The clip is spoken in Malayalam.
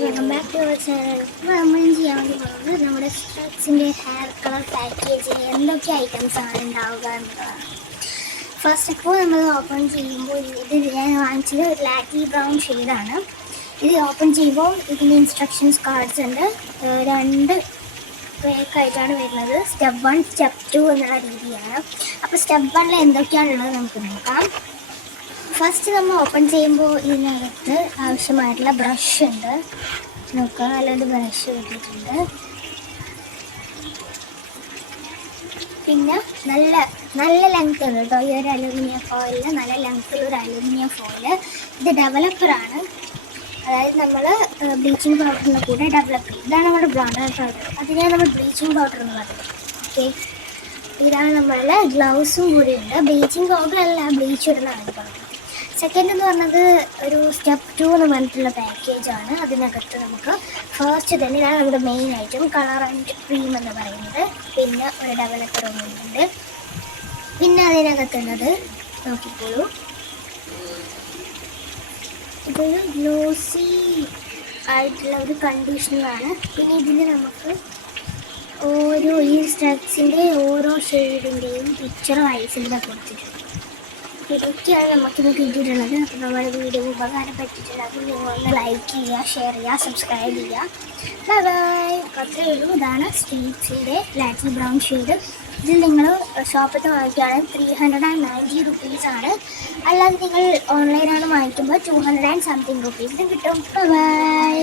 Welcome back to our channel. ഇപ്പോൾ നമ്മൾ ചെയ്യാൻ വേണ്ടി പോകുന്നത് നമ്മുടെ സ്ട്രക്സിൻ്റെ ഹെയർ കളർ പാക്കേജിൽ എന്തൊക്കെ ഐറ്റംസ് ആണ് ഉണ്ടാവുക എന്നുള്ളതാണ്. ഫസ്റ്റ് ഓഫ് ഓൾ നമ്മൾ ഓപ്പൺ ചെയ്യുമ്പോൾ ഇത് ഞാൻ വാങ്ങിച്ചത് ഒരു ലാറ്റി ബ്രൗൺ ഷെയ്ഡാണ്. ഇത് ഓപ്പൺ ചെയ്യുമ്പോൾ ഇതിൻ്റെ ഇൻസ്ട്രക്ഷൻസ് കാർഡ്സ് ഉണ്ട്. രണ്ട് പേക്കായിട്ടാണ് വരുന്നത്. സ്റ്റെപ്പ് 1 സ്റ്റെപ്പ് 2 എന്നുള്ള രീതിയാണ്. അപ്പോൾ സ്റ്റെപ്പ് 1 എന്തൊക്കെയാണുള്ളത് നമുക്ക് നോക്കാം. ഫസ്റ്റ് നമ്മൾ ഓപ്പൺ ചെയ്യുമ്പോൾ ഇതിനകത്ത് ആവശ്യമായിട്ടുള്ള ബ്രഷ് ഉണ്ട്. നോക്കുക, നല്ലൊരു ബ്രഷ് കിട്ടിയിട്ടുണ്ട്. പിന്നെ നല്ല ലെങ്ത് ഉണ്ട് കേട്ടോ ഈ ഒരു അലൂമിനിയം ഫോയിലിന്. നല്ല ലെങ്ത്തുള്ള ഒരു അലൂമിനിയം ഫോയില്. ഇത് ഡെവലപ്പറാണ്, അതായത് നമ്മൾ ബ്ലീച്ചിങ് പൗഡറിൻ്റെ കൂടെ ഡെവലപ്പ് ചെയ്യും. ഇതാണ് നമ്മുടെ ബ്ലണ്ടർ പൗഡർ, അതിനാണ് നമ്മൾ ബ്ലീച്ചിങ് പൗഡർ എന്ന് പറയുന്നത്. ഓക്കെ, ഇതാണ് നമ്മളുടെ ഗ്ലൗസും കൂടി ഉണ്ട്. ബ്ലീച്ചിങ് പൗഡർ അല്ല, ബ്ലീച്ച് ഇടുന്നതാണ് പൗഡർ. സെക്കൻഡ് എന്ന് പറഞ്ഞത് ഒരു സ്റ്റെപ്പ് 2 എന്ന് പറഞ്ഞിട്ടുള്ള പാക്കേജാണ്. അതിനകത്ത് നമുക്ക് ഫസ്റ്റ് തന്നെ ഇതാണ് നമ്മുടെ main item, colour and cream എന്ന് പറയുന്നത്. പിന്നെ ഒരു ഡെവലപ്പർ ഒന്നുണ്ട്. പിന്നെ അതിനകത്തുള്ളത് നോക്കിക്കോളൂ, ഇതൊരു ഗ്ലോസി ആയിട്ടുള്ള ഒരു കണ്ടീഷണറാണ്. പിന്നെ ഇതിൽ നമുക്ക് ഈ സ്ട്രക്സിൻ്റെ ഓരോ ഷെയ്ഡിൻ്റെയും പിക്ചർ വൈസിലൂടെ കൊടുത്തിട്ടുണ്ട്. ഇതൊക്കെയാണ് നമുക്കിത് കിട്ടിയിട്ടുള്ളത്. അപ്പോൾ നമ്മുടെ വീഡിയോ ഉപകാരപ്പെട്ടിട്ടുണ്ടെങ്കിൽ നിങ്ങൾ ഒന്ന് ലൈക്ക് ചെയ്യുക, ഷെയർ ചെയ്യുക, സബ്സ്ക്രൈബ് ചെയ്യുക. Bye bye. അത്രയേ ഉള്ളൂ. ഇതാണ് സ്ട്രീറ്റ്സിൻ്റെ ലാറ്റി ബ്രൗൺ ഷെയ്ഡ്. ഇതിൽ നിങ്ങൾ ഷോപ്പിൽ വാങ്ങിക്കുകയാണെങ്കിൽ 390 റുപ്പീസാണ്. അല്ലാതെ നിങ്ങൾ ഓൺലൈനാണ് വാങ്ങിക്കുമ്പോൾ 200 and something റുപ്പീസിന് കിട്ടും. ബൈ.